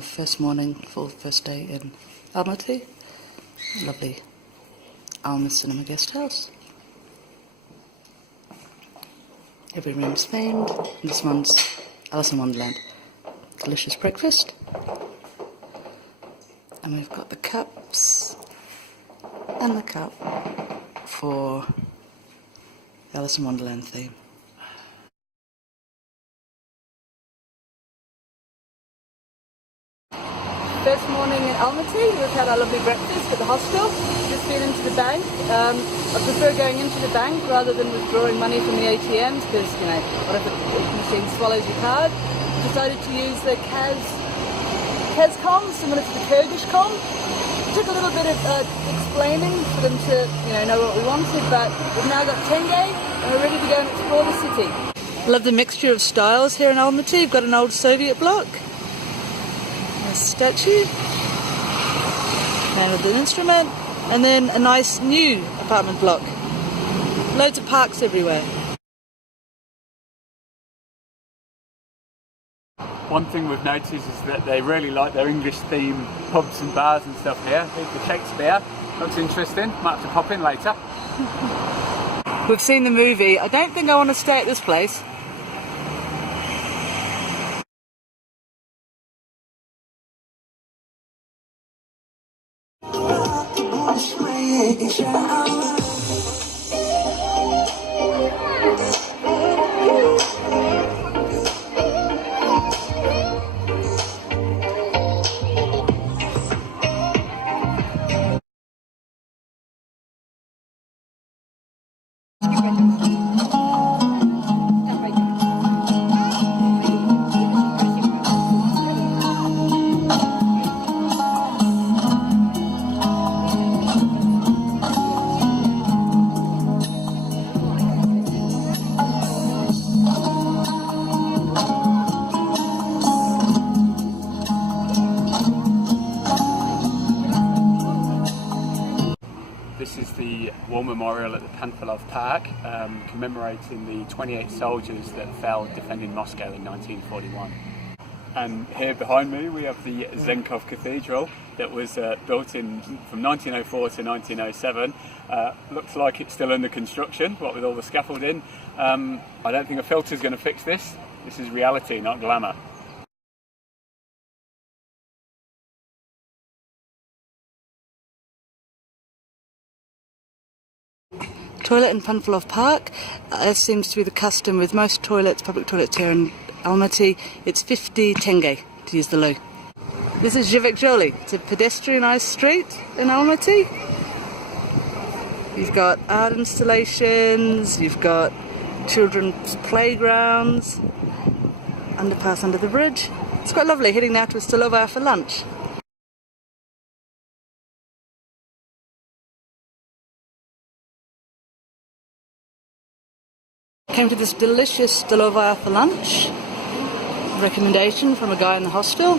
First morning, first day in Almaty. Lovely Almaty Cinema Guest House. Every room's themed. This one's Alice in Wonderland. Delicious breakfast. And we've got the cups and the cup for the Alice in Wonderland theme. First morning in Almaty, we've had our lovely breakfast at the hostel. Just been into the bank. I prefer going into the bank rather than withdrawing money from the ATMs because, you know, what if the machine swallows your card? Decided to use the Kazcom, similar to the Kyrgyzcom. Took a little bit of explaining for them to, know what we wanted, but we've now got tenge and we're ready to go and explore the city. Love the mixture of styles here in Almaty. You've got an old Soviet block. A statue and with an instrument, and then a nice new apartment block. Loads of parks everywhere. One thing we've noticed is that they really like their English theme pubs and bars and stuff here. Here's the Shakespeare. Looks interesting. Might have to pop in later. We've seen the movie. I don't think I want to stay at this place. This is the War Memorial at the Panfilov Park, commemorating the 28 soldiers that fell defending Moscow in 1941. And here behind me we have the Zenkov Cathedral that was built from 1904 to 1907. Looks like it's still under construction, what with all the scaffolding. I don't think a filter is going to fix this. This is reality, not glamour. Toilet in Panfilov Park, as seems to be the custom with most toilets, public toilets here in Almaty. It's 50 tenge to use the loo. This is Zhivik Jolie. It's a pedestrianised street in Almaty. You've got art installations, you've got children's playgrounds, underpass under the bridge. It's quite lovely. Heading now to a Stolovaya for lunch. Came to this delicious Stolovaya for lunch. Recommendation from a guy in the hostel.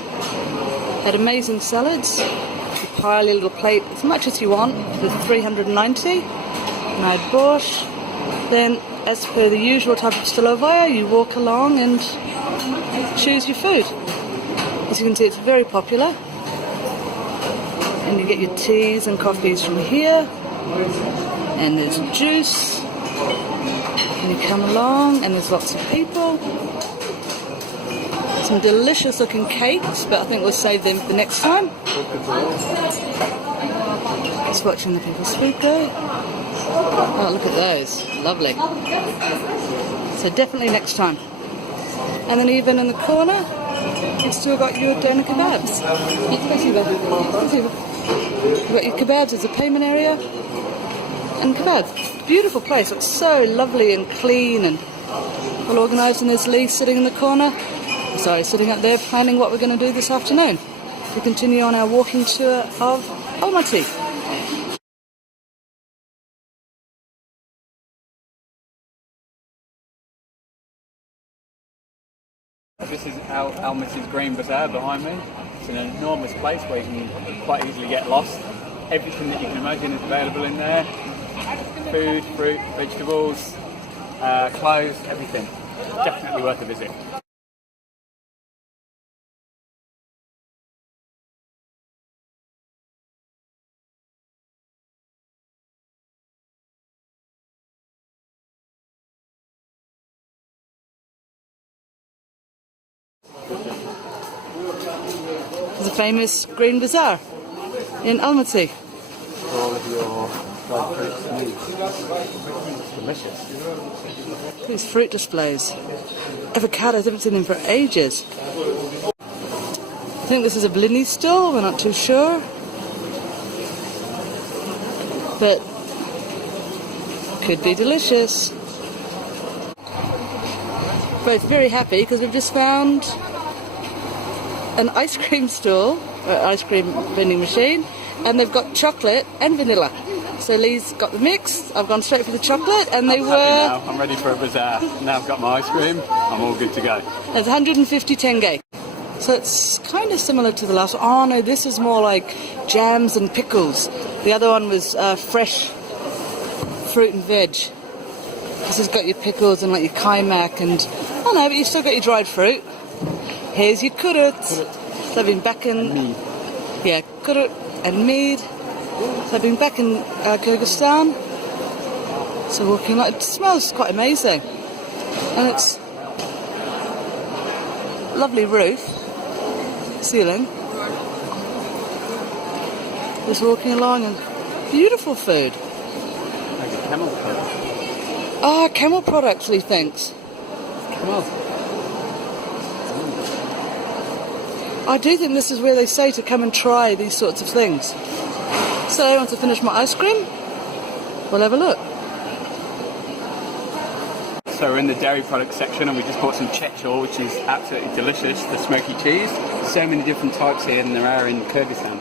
Had amazing salads. You pile your little plate as much as you want for 390. And I had borscht. Then, as per the usual type of Stolovaya, you walk along and choose your food. As you can see, it's very popular. And you get your teas and coffees from here. And there's juice. And you come along and there's lots of people. Some delicious looking cakes, but I think we'll save them for the next time. Just watching the people speak though. Oh, look at those. Lovely. So definitely next time. And then even in the corner, you've still got your doner kebabs. You've got your kebabs as a payment area. And kebabs. Beautiful place. Looks so lovely and clean and well organised. And there's Lee sitting in the corner. Sorry, sitting up there planning what we're going to do this afternoon. We continue on our walking tour of Almaty. This is Almaty's Green Bazaar behind me. It's an enormous place where you can quite easily get lost. Everything that you can imagine is available in there. Food, fruit, vegetables, clothes, everything. Definitely worth a visit. The famous Green Bazaar in Almaty. For all of your dried fruits needs. Delicious. These fruit displays. Avocados, haven't seen them for ages. I think this is a blini stall, we're not too sure. But could be delicious. Both very happy because we've just found an ice cream stall, or ice cream vending machine, and they've got chocolate and vanilla. So Lee's got the mix, I've gone straight for the chocolate, and they I'm were... happy now. I'm ready for a bazaar. Now I've got my ice cream, I'm all good to go. It's 150 tenge. So it's kind of similar to the last one. Oh no, this is more like jams and pickles. The other one was fresh fruit and veg. This has got your pickles and like your kaimak and... Oh no, but you've still got your dried fruit. Here's your kurut. So I've been back in... Mead. Yeah, kurut and mead. So I've been back in Kazakhstan. So walking like... It smells quite amazing. And it's... Lovely roof. Ceiling. Just walking along and... Beautiful food. Like a camel product. Ah, camel products, Lee thinks. Camel. I do think this is where they say to come and try these sorts of things. So I want to finish my ice cream. We'll have a look. So we're in the dairy product section and we just bought some chechor, which is absolutely delicious, the smoky cheese. So many different types here than there are in Kyrgyzstan.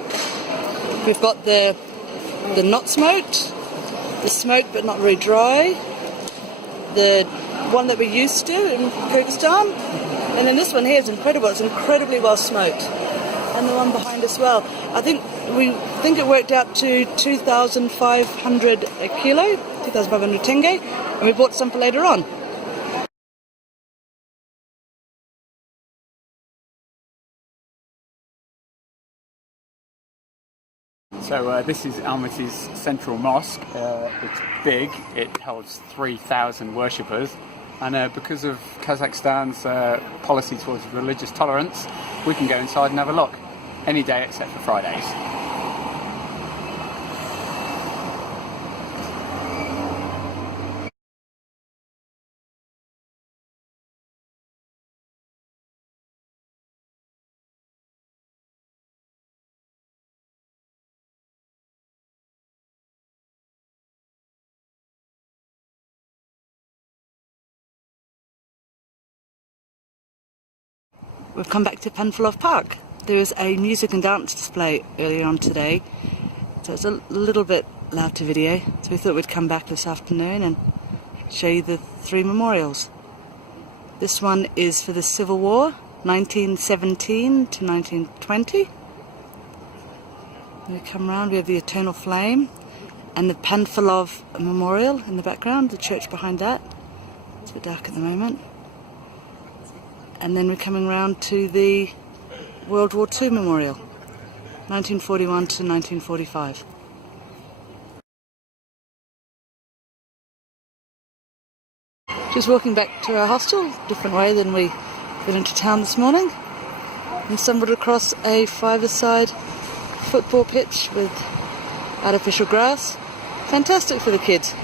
We've got the not smoked, the smoked but not very dry, the one that we're used to in Kyrgyzstan, and then this one here is incredible. It's incredibly well smoked, and the one behind as well. I think it worked out to 2,500 a kilo, 2,500 tenge, and we bought some for later on. So this is Almaty's central mosque. It's big, it holds 3,000 worshippers, and because of Kazakhstan's policy towards religious tolerance, we can go inside and have a look any day except for Fridays. We've come back to Panfilov Park. There was a music and dance display earlier on today, so it's a little bit loud to video, so we thought we'd come back this afternoon and show you the three memorials. This one is for the Civil War, 1917 to 1920. When we come round, we have the Eternal Flame and the Panfilov Memorial in the background, the church behind that. It's a bit dark at the moment. And then we're coming round to the World War II Memorial, 1941 to 1945. Just walking back to our hostel, different way than we went into town this morning, and stumbled across a five-a-side football pitch with artificial grass. Fantastic for the kids.